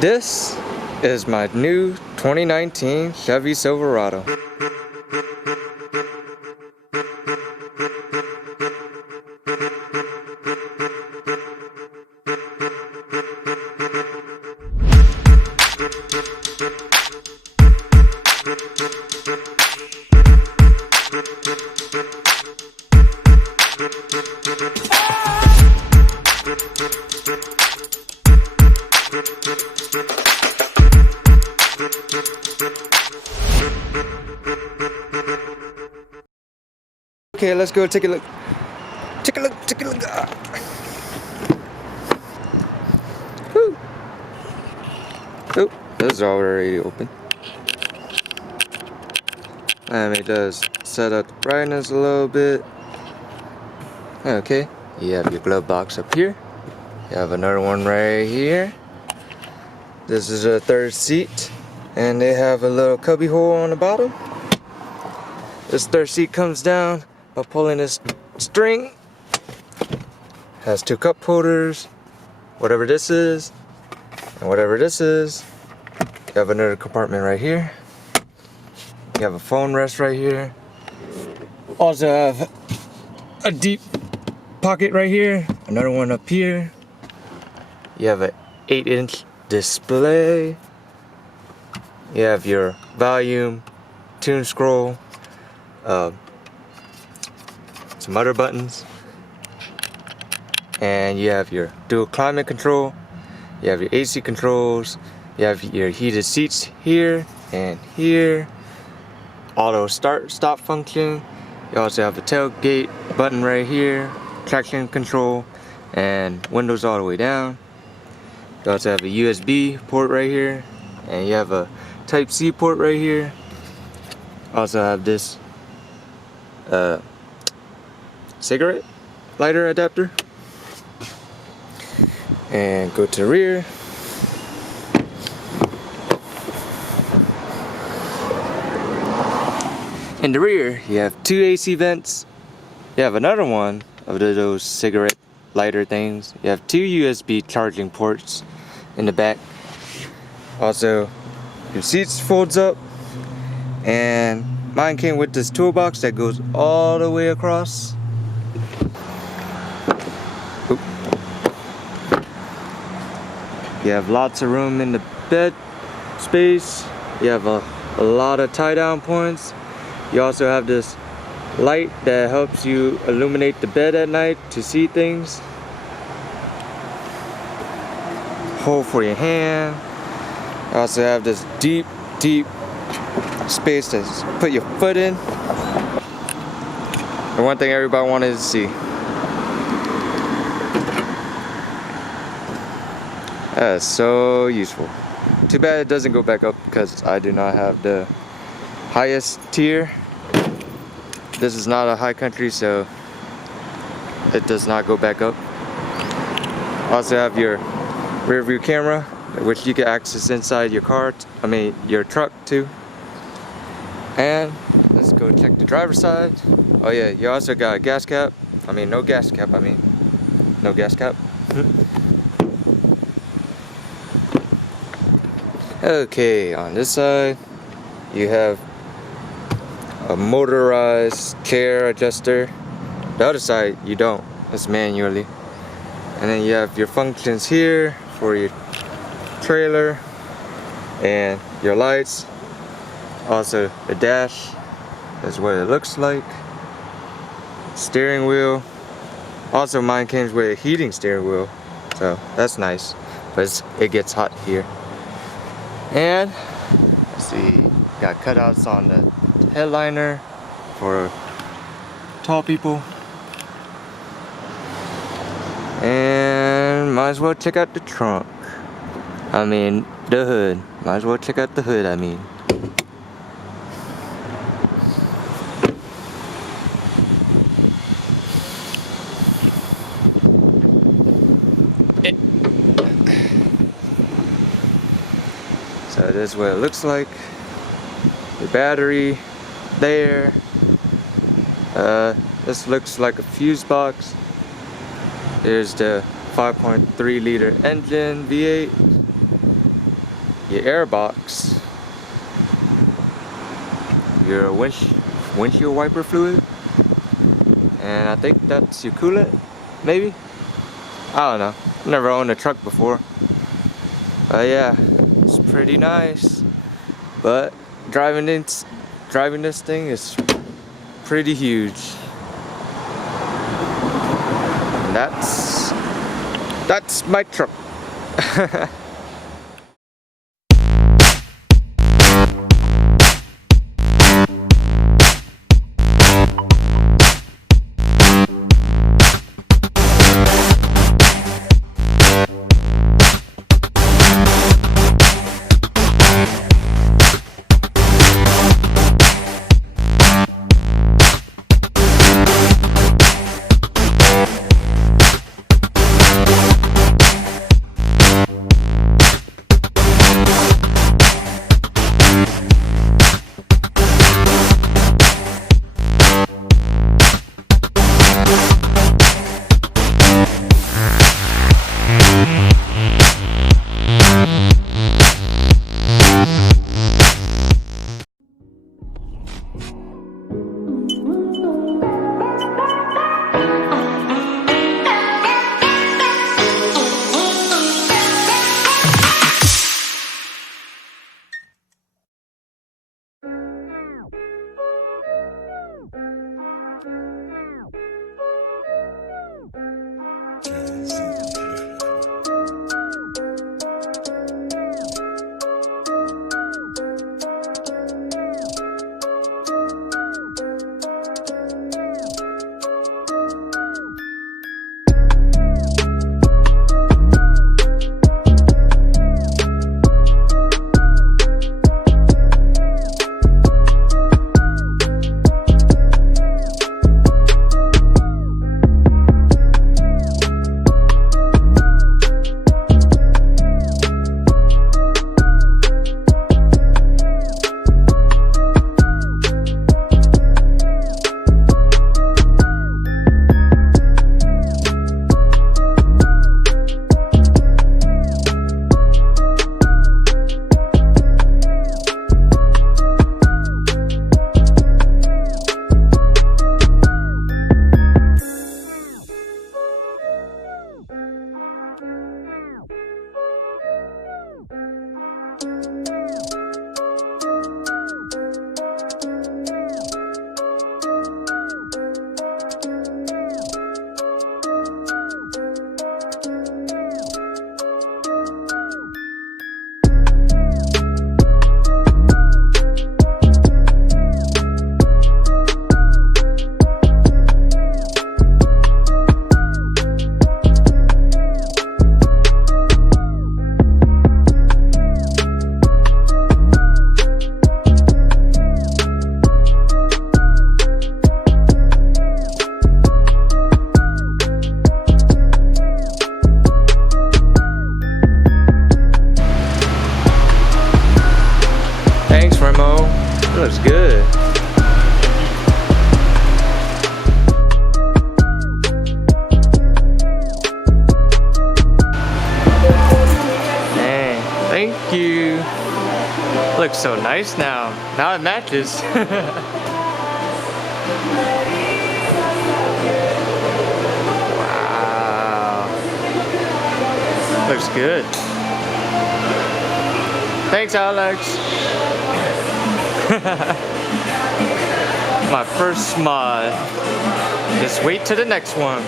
This is my new 2019 Chevy Silverado. Okay, let's go take a look. Take a look, take a look. Woo. Oh, this is already open. And it does set up the brightness a little bit. Okay, you have your glove box up here. You have another one right here. This is a third seat, and they have a little cubby hole on the bottom. This third seat comes down by pulling this string. Has two cup holders, whatever this is, and whatever this is. You have another compartment right here. You have a phone rest right here. Also have a deep pocket right here, another one up here. You have an 8-inch display. You have your volume, tune scroll, some other buttons, and you have your dual climate control. You have your AC controls. You have your heated seats here and here. Auto start stop function. You also have the tailgate button right here, traction control, and windows all the way down. You also have a USB port right here, and you have a Type-C port right here. Also have this cigarette lighter adapter. And go to the rear. In the rear, you have two AC vents. You have another one of those cigarette lighter things. You have two USB charging ports in the back. Also, your seats folds up, and mine came with this toolbox that goes all the way across. Oop. You have lots of room in the bed space. You have a lot of tie down points. You also have this light that helps you illuminate the bed at night to see things. Hole for your hand. You also have this deep space to put your foot in. The one thing everybody wanted to see. That is so useful. Too bad it doesn't go back up because I do not have the highest tier. This is not a high country, so it does not go back up. Also have your rear view camera, which you can access inside your car, your truck too. And let's go check the driver's side. Oh yeah, you also got a gas cap. No gas cap, no gas cap. Okay, on this side, you have a motorized chair adjuster. The other side, you don't. It's manually. And then you have your functions here for your trailer and your lights. Also, the dash is what it looks like. Steering wheel. Also, mine comes with a heating steering wheel, so that's nice. But it gets hot here. And let's see, got cutouts on the headliner for tall people. And might as well check out the trunk. The hood. Might as well check out the hood, So this is what it looks like. The battery there. This looks like a fuse box. Here's the 5.3 liter engine V8. your air box, your windshield wiper fluid, and I think that's your coolant, maybe? I don't know. Never owned a truck before. But yeah, it's pretty nice. But driving this thing is pretty huge. And that's my truck. It looks good. Dang, thank you. Looks so nice now. Now it matches. Wow. Looks good. Thanks, Alex. My first mod. Just wait till the next one.